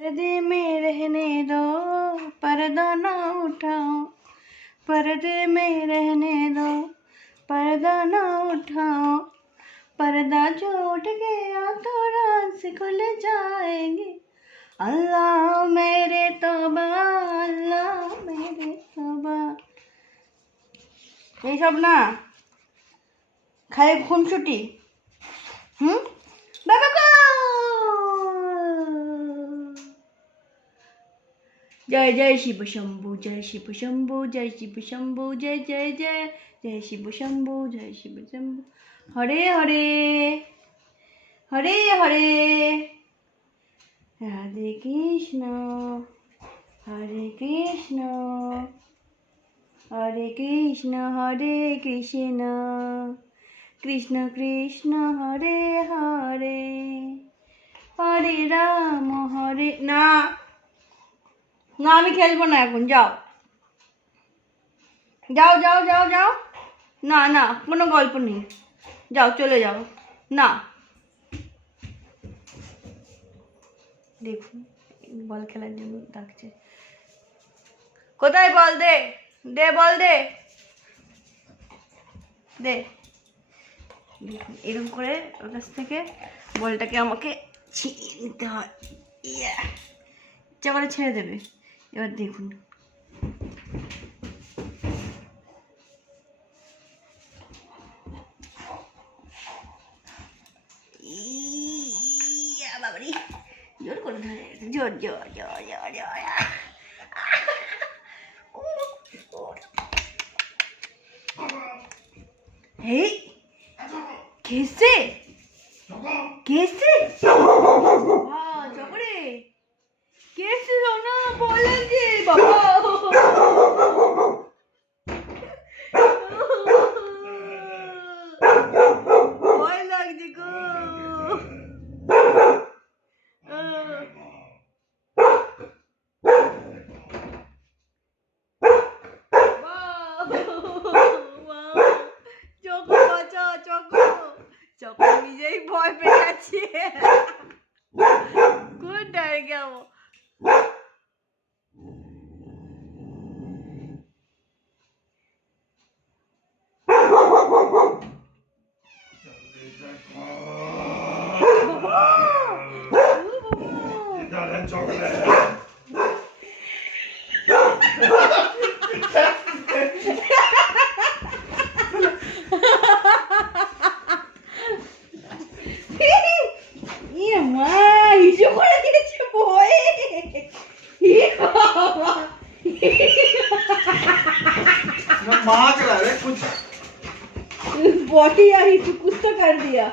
पर्दे में रहने दो, पर्दा ना उठाओ, पर्दे में रहने दो, पर्दा ना उठाओ, पर्दा जो उठ गया तो राज खुल जाएंगे। अल्लाह मेरे तौबा, अल्लाह मेरे तौबा। এই সব না খায় খুনসুটি। বাবা গো, জয় জয় শিব শম্ভু, জয় শিব শম্ভু, জয় শিব শম্ভু, জয় জয় জয়, জয় শিব শম্ভু, জয় শিব শম্ভু। হরে হরে, হরে হরে, রাধে কৃষ্ণ, হরে কৃষ্ণ, হরে কৃষ্ণ, হরে কৃষ্ণ, কৃষ্ণ কৃষ্ণ হরে হরে, হরে রাম হরে। না না, আমি খেলবো না এখন, যাও যাও যাও যাও যাও। না না, কোনো গল্প নেই, যাও চলে যাও। না, দেখুন বল খেলার জন্য ডাকছে। কোথায় বল? দে দে, বল দে দে। দেখুন এরকম করে ওর কাছ থেকে বলটাকে আমাকে ছিনিয়ে নিতে হয়। ইচ্ছা করে ছেড়ে দেবে। এবার দেখুন, বাবারি জোর করে ধরে, জোর জোর জোর জোর জোর। এই কেসে কেসে চকরে কেসে না বলেন যে বাবা। ভয় লাগছে গো। चौको নিজেই ভয় পেয়ে যাচ্ছে। কোন ডর গেল? कुछ बॉडी आई तो कुछ तो कर दिया।